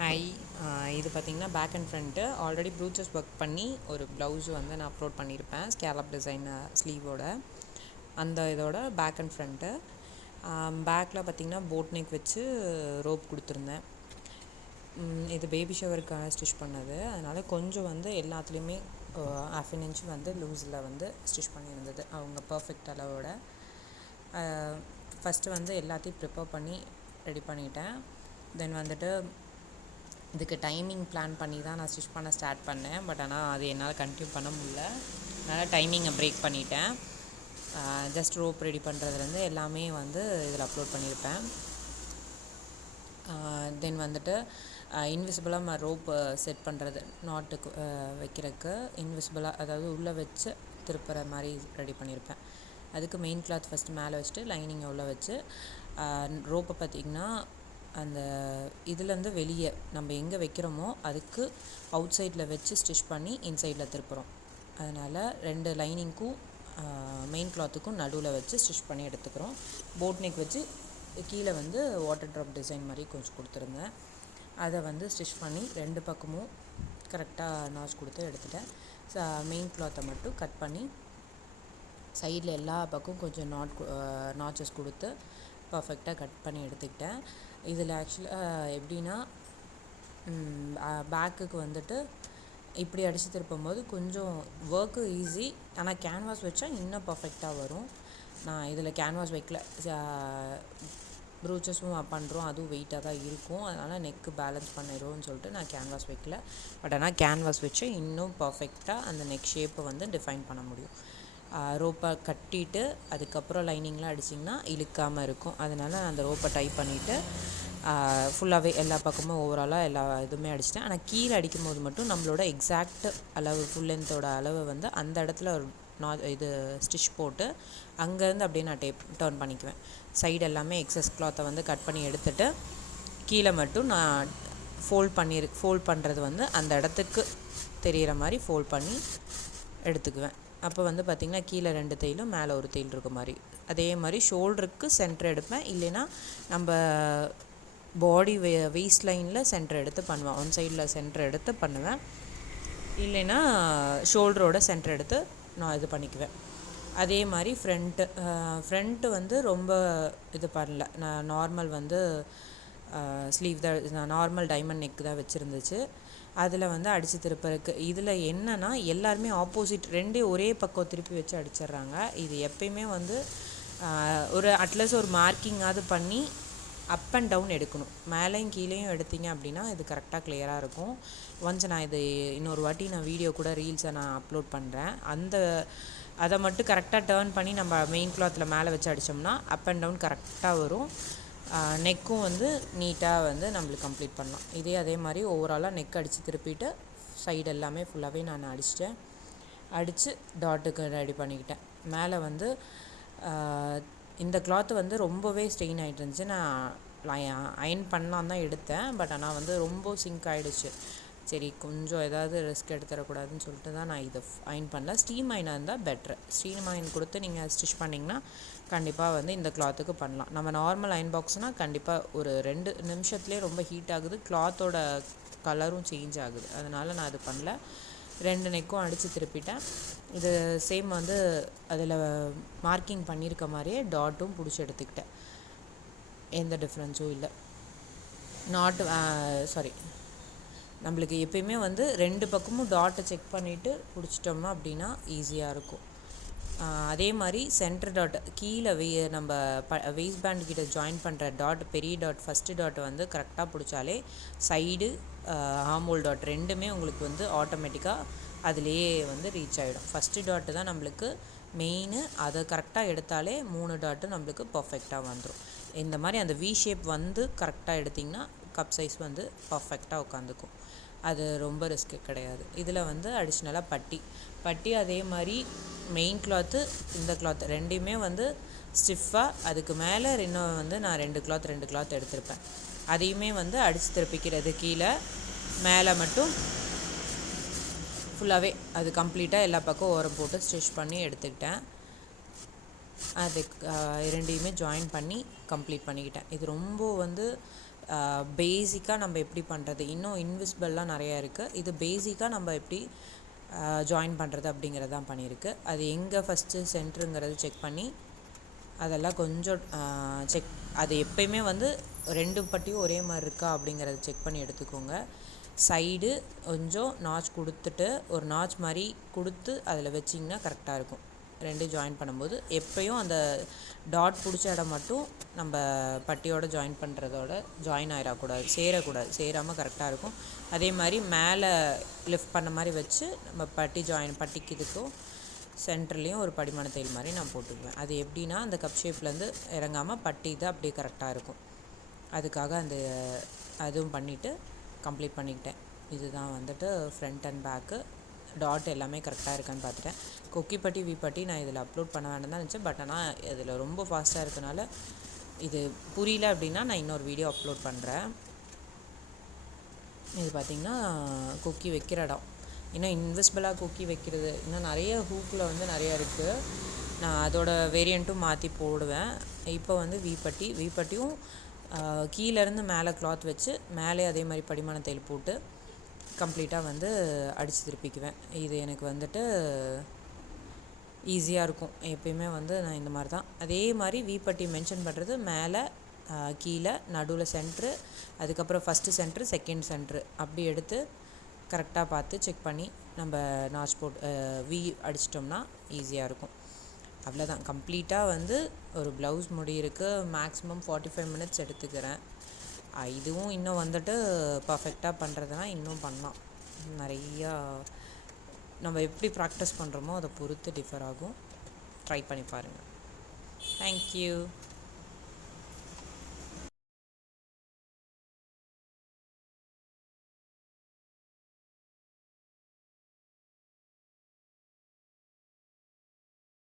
Hi. இது பார்த்திங்கன்னா back and front already brooches work பண்ணி ஒரு ப்ளவுஸ் வந்து நான் அப்லோட் பண்ணியிருப்பேன் ஸ்கேலப் டிசைன் ஸ்லீவோட. அந்த இதோட பேக் அண்ட் ஃப்ரண்ட்டு பேக்கில் பார்த்திங்கன்னா போட் நெக் வச்சு ரோப் கொடுத்துருந்தேன். இது பேபி ஷவருக்காக ஸ்டிச் பண்ணது. அதனால் கொஞ்சம் வந்து எல்லாத்துலேயுமே 1/2 இன்ச் வந்து லூஸில் வந்து ஸ்டிச் பண்ணியிருந்தது அவங்க பர்ஃபெக்ட் அளவோட. ஃபஸ்ட்டு வந்து எல்லாத்தையும் ப்ரிப்பேர் பண்ணி ரெடி பண்ணிட்டேன். தென் வந்துட்டு இதுக்கு டைமிங் பிளான் பண்ணி தான் நான் ஸ்டிச் பண்ண ஸ்டார்ட் பண்ணேன். பட் ஆனால் அது என்னால் கண்டினியூ பண்ண முடியல. அதனால் டைமிங்கை பிரேக் பண்ணிட்டேன். ஜஸ்ட் ரோப் ரெடி பண்ணுறதுலேருந்து எல்லாமே வந்து இதில் அப்லோட் பண்ணியிருப்பேன். தென் வந்துட்டு இன்விசிபிளாக ரோப்பு செட் பண்ணுறது நாட்டுக்கு வைக்கிறதுக்கு இன்விசிபிளாக, அதாவது உள்ளே வச்சு திருப்புற மாதிரி ரெடி பண்ணியிருப்பேன். அதுக்கு மெயின் கிளாத் ஃபஸ்ட்டு மேலே வச்சுட்டு லைனிங்கை உள்ளே வச்சு ரோப்பை பார்த்திங்கன்னா அந்த இதுலேருந்து வெளியே நம்ம எங்கே வைக்கிறோமோ அதுக்கு அவுட் சைடில் வச்சு ஸ்டிச் பண்ணி இன்சைடில் திருப்புறோம். அதனால் 2 லைனிங்க்கும் மெயின் கிளாத்துக்கும் நடுவில் வச்சு ஸ்டிச் பண்ணி எடுத்துக்கிறோம். போட் நெக் வச்சு கீழே வந்து வாட்டர் ட்ராப் டிசைன் மாதிரி கொஞ்சம் கொடுத்துருந்தேன். அதை வந்து ஸ்டிச் பண்ணி 2 பக்கமும் கரெக்டாக நாச் கொடுத்து எடுத்துட்டேன். மெயின் கிளாத்தை மட்டும் கட் பண்ணி சைடில் எல்லா பக்கம் கொஞ்சம் நாச்சஸ் கொடுத்து பர்ஃபெக்டாக கட் பண்ணி எடுத்துக்கிட்டேன். இதில் ஆக்சுவலாக எப்படின்னா பேக்குக்கு வந்துட்டு இப்படி அடித்து திருப்பும்போது கொஞ்சம் ஒர்க்கு ஈஸி. ஆனால் கேன்வாஸ் வச்சா இன்னும் பர்ஃபெக்டாக வரும். நான் இதில் கேன்வாஸ் வைக்கல. ப்ரூச்சஸும் பண்ணுறோம், அதுவும் வெயிட்டாக தான் இருக்கும். அதனால் நெக்கு பேலன்ஸ் பண்ணிடுவோம்னு சொல்லிட்டு நான் கேன்வாஸ் வைக்கல. பட் ஆனால் கேன்வாஸ் வச்சு இன்னும் பர்ஃபெக்டாக அந்த நெக் ஷேப்பை வந்து டிஃபைன் பண்ண முடியும். ரோப்பை கட்டிட்டு அதுக்கப்புறம் லைனிங்லாம் அடிச்சிங்கன்னா இழுக்காமல் இருக்கும். அதனால் நான் அந்த ரோப்பை டைப் பண்ணிவிட்டு ஃபுல்லாகவே எல்லா பக்கமும் ஓவராலாக எல்லா இதுவுமே அடிச்சிட்டேன். ஆனால் கீழே அடிக்கும் போது மட்டும் நம்மளோட எக்ஸாக்ட் அளவு ஃபுல் லென்த்தோட அளவு வந்து அந்த இடத்துல ஒரு இது ஸ்டிச் போட்டு அங்கேருந்து அப்படியே நான் டர்ன் பண்ணிக்குவேன். சைடு எல்லாமே எக்ஸஸ் கிளாத்தை வந்து கட் பண்ணி எடுத்துகிட்டு கீழே மட்டும் நான் ஃபோல்ட் பண்ணுறது வந்து அந்த இடத்துக்கு தெரிகிற மாதிரி ஃபோல்ட் பண்ணி எடுத்துக்குவேன். அப்போ வந்து பார்த்திங்கன்னா கீழே 2 தையலும் மேலே ஒரு தையல் இருக்க மாதிரி. அதே மாதிரி ஷோல்டருக்கு சென்டர் எடுப்பேன். இல்லைன்னா நம்ம பாடி வெயிஸ்ட் லைனில் சென்டர் எடுத்து பண்ணுவேன். ஒன் சைடில் சென்டர் எடுத்து பண்ணுவேன். இல்லைன்னா ஷோல்டரோட சென்டர் எடுத்து நான் இது பண்ணிக்குவேன். அதே மாதிரி ஃப்ரண்ட்டு வந்து ரொம்ப இது பண்ணல. நான் நார்மல் வந்து ஸ்லீவ் தான், நான் நார்மல் டைமண்ட் நெக் தான் வச்சுருந்துச்சு. அதில் வந்து அடித்து திருப்பறதுக்கு இதில் என்னென்னா எல்லாருமே ஆப்போசிட் 2 ஒரே பக்கம் திருப்பி வச்சு அடிச்சிடுறாங்க. இது எப்பயுமே வந்து ஒரு அட்லீஸ்ட் ஒரு மார்க்கிங்காவது பண்ணி அப் அண்ட் டவுன் எடுக்கணும். மேலேயும் கீழேயும் எடுத்தீங்க அப்படின்னா இது கரெக்டாக கிளியராக இருக்கும். ஒன்ஸ் நான் இது இன்னொரு வாட்டி நான் வீடியோ கூட ரீல்ஸை நான் அப்லோட் பண்ணுறேன். அதை மட்டும் கரெக்டாக டேர்ன் பண்ணி நம்ம மெயின் கிளாத்தில் மேலே வச்சு அடித்தோம்னா அப் அண்ட் டவுன் கரெக்டாக வரும். நெக்கும் வந்து நீட்டாக வந்து நம்மளுக்கு கம்ப்ளீட் பண்ணலாம். அதே மாதிரி ஓவராலாக நெக் அடித்து திருப்பிட்டு சைடு எல்லாமே ஃபுல்லாகவே நான் அடித்து டாட்டுக்கு ரெடி பண்ணிக்கிட்டேன். மேலே வந்து இந்த கிளாத்து வந்து ரொம்பவே ஸ்ட்ரெயின் ஆகிட்டு இருந்துச்சு. நான் அயன் பண்ணலாம் தான் எடுத்தேன். பட் ஆனால் வந்து ரொம்ப சிங்க் ஆகிடுச்சு. சரி கொஞ்சம் ஏதாவது ரிஸ்க் எடுத்துடக்கூடாதுன்னு சொல்லிட்டு தான் நான் இதை அயன் பண்ணல. ஸ்டீம் அயனாக இருந்தால் பெட்ரு. ஸ்டீம் அயன் கொடுத்து நீங்கள் ஸ்டிச் பண்ணிங்கன்னா கண்டிப்பாக வந்து இந்த கிளாத்துக்கு பண்ணலாம். நம்ம நார்மல் அயன் பாக்ஸ்னால் கண்டிப்பாக ஒரு 2 நிமிஷத்துலேயே ரொம்ப ஹீட் ஆகுது. கிளாத்தோட கலரும் சேஞ்ச் ஆகுது. அதனால் நான் அது பண்ணல. 2 நெக்கும் அடித்து திருப்பிட்டேன். இது சேம் வந்து அதில் மார்க்கிங் பண்ணியிருக்க மாதிரியே டாட்டும் பிடிச்சி எடுத்துக்கிட்டேன். எந்த டிஃப்ரென்ஸும் இல்லை. நம்மளுக்கு எப்பயுமே வந்து 2 பக்கமும் டாட்டை செக் பண்ணிவிட்டு பிடிச்சிட்டோம்னா அப்படின்னா ஈஸியாக இருக்கும். அதே மாதிரி சென்டர் டாட் கீழே நம்ம வெயிஸ்ட் பேண்ட் கிட்ட ஜாயின் பண்ணுற டாட், பெரிய டாட் ஃபஸ்ட்டு டாட்டை வந்து கரெக்டாக பிடிச்சாலே சைடு ஆர்ம்ஹோல் டாட் 2மே உங்களுக்கு வந்து ஆட்டோமேட்டிக்காக அதுலேயே வந்து ரீச் ஆகிடும். ஃபஸ்ட்டு டாட்டு தான் நம்மளுக்கு மெயின். அதை கரெக்டாக எடுத்தாலே 3 டாட்டு நம்மளுக்கு பர்ஃபெக்டாக வந்துடும். இந்த மாதிரி அந்த வி ஷேப் வந்து கரெக்டாக எடுத்திங்கன்னா கப் சைஸ் வந்து பர்ஃபெக்டாக உட்காந்துக்கும். அது ரொம்ப ரிஸ்க்கு கிடையாது. இதில் வந்து அடிஷ்னலாக பட்டி அதே மாதிரி மெயின் கிளாத்து இந்த கிளாத் 2மே வந்து ஸ்டிஃபாக, அதுக்கு மேலே இன்னும் வந்து நான் 2 கிளாத் எடுத்திருப்பேன். அதையுமே வந்து அடித்து திருப்பிக்கிறது கீழே மேலே மட்டும் ஃபுல்லாகவே அது கம்ப்ளீட்டாக எல்லா பக்கம் ஓரம் போட்டு ஸ்டிச் பண்ணி எடுத்துக்கிட்டேன். அது 2யுமே ஜாயின் பண்ணி கம்ப்ளீட் பண்ணிக்கிட்டேன். இது ரொம்ப வந்து பேசிக்காக நம்ம எப்படி பண்ணுறது, இன்னும் இன்விசிபிள்லாம் நிறையா இருக்குது. இது பேசிக்காக நம்ம எப்படி ஜாயின் பண்ணுறது அப்படிங்கிறது தான் பண்ணியிருக்கு. அது எங்கே ஃபஸ்ட்டு சென்டருங்கிறது செக் பண்ணி அதெல்லாம் கொஞ்சம் செக், அது எப்பயுமே வந்து 2 பட்டியும் ஒரே மாதிரி இருக்கா அப்படிங்கிறத செக் பண்ணி எடுத்துக்கோங்க. சைடு கொஞ்சம் நாச் கொடுத்துட்டு ஒரு நாச் மாதிரி கொடுத்து அதில் வச்சிங்கன்னா கரெக்டாக இருக்கும். 2 ஜாயின் பண்ணும்போது எப்பயும் அந்த டாட் பிடிச்ச இடம் மட்டும் நம்ம பட்டியோட ஜாயின் பண்ணுறதோட ஜாயின் ஆகிடக்கூடாது, சேராமல் கரெக்டாக இருக்கும். அதே மாதிரி மேலே லிஃப்ட் பண்ண மாதிரி வச்சு நம்ம பட்டிக்கு இதுக்கும் சென்டர்லேயும் ஒரு படிமான தையல் மாதிரி நான் போட்டுக்குவேன். அது எப்படின்னா அந்த கப் ஷேப்லேருந்து இறங்காமல் பட்டி இது அப்படியே கரெக்டாக இருக்கும். அதுக்காக அந்த அதுவும் பண்ணிவிட்டு கம்ப்ளீட் பண்ணிக்கிட்டேன். இதுதான் வந்துட்டு ஃப்ரண்ட் அண்ட் பேக்கு டாட் எல்லாமே கரெக்டாக இருக்கான்னு பார்த்துட்டேன். கொக்கி பட்டி வி பட்டி நான் இதில் அப்லோட் பண்ண வேண்டாம் தான் நினச்சேன். பட் ஆனால் இதில் ரொம்ப ஃபாஸ்ட்டாக இருக்கனால இது புரியல அப்படின்னா நான் இன்னொரு வீடியோ அப்லோட் பண்ணுறேன். இது பார்த்திங்கன்னா கொக்கி வைக்கிற இடம், இன்னும் இன்விசிபிளாக கொக்கி வைக்கிறது இன்னும் நிறைய ஹூக்கில் வந்து நிறையா இருக்குது. நான் அதோட வேரியண்ட்டும் மாற்றி போடுவேன். இப்போ வந்து வீப்பட்டியும் கீழேருந்து மேலே கிளாத் வச்சு மேலே அதே மாதிரி படிமான தையல் போட்டு கம்ப்ளீட்டாக வந்து அடித்து திருப்பிக்குவேன். இது எனக்கு வந்துட்டு ஈஸியாக இருக்கும். எப்பயுமே வந்து நான் இந்த மாதிரி தான். அதே மாதிரி வீப்பட்டி மென்ஷன் பண்ணுறது மேலே கீழே நடுவில் சென்ட்ரு, அதுக்கப்புறம் ஃபஸ்ட்டு சென்ட்ரு செகண்ட் சென்ட்ரு அப்படி எடுத்து கரெக்டாக பார்த்து செக் பண்ணி நம்ம நாச் போட்டு வி அடிச்சிட்டோம்னா ஈஸியாக இருக்கும். அவ்வளோதான். கம்ப்ளீட்டாக வந்து ஒரு ப்ளவுஸ் முடியிருக்கு மேக்ஸிமம் 45 மினிட்ஸ் எடுத்துக்கிறேன். இதுவும் இன்னும் வந்துட்டு பர்ஃபெக்டாக பண்ணுறதுனா இன்னும் பண்ணலாம். நிறையா நம்ம எப்படி ப்ராக்டிஸ் பண்ணுறோமோ அதை பொறுத்து டிஃபர் ஆகும். ட்ரை பண்ணி பாருங்கள். தேங்க்யூ.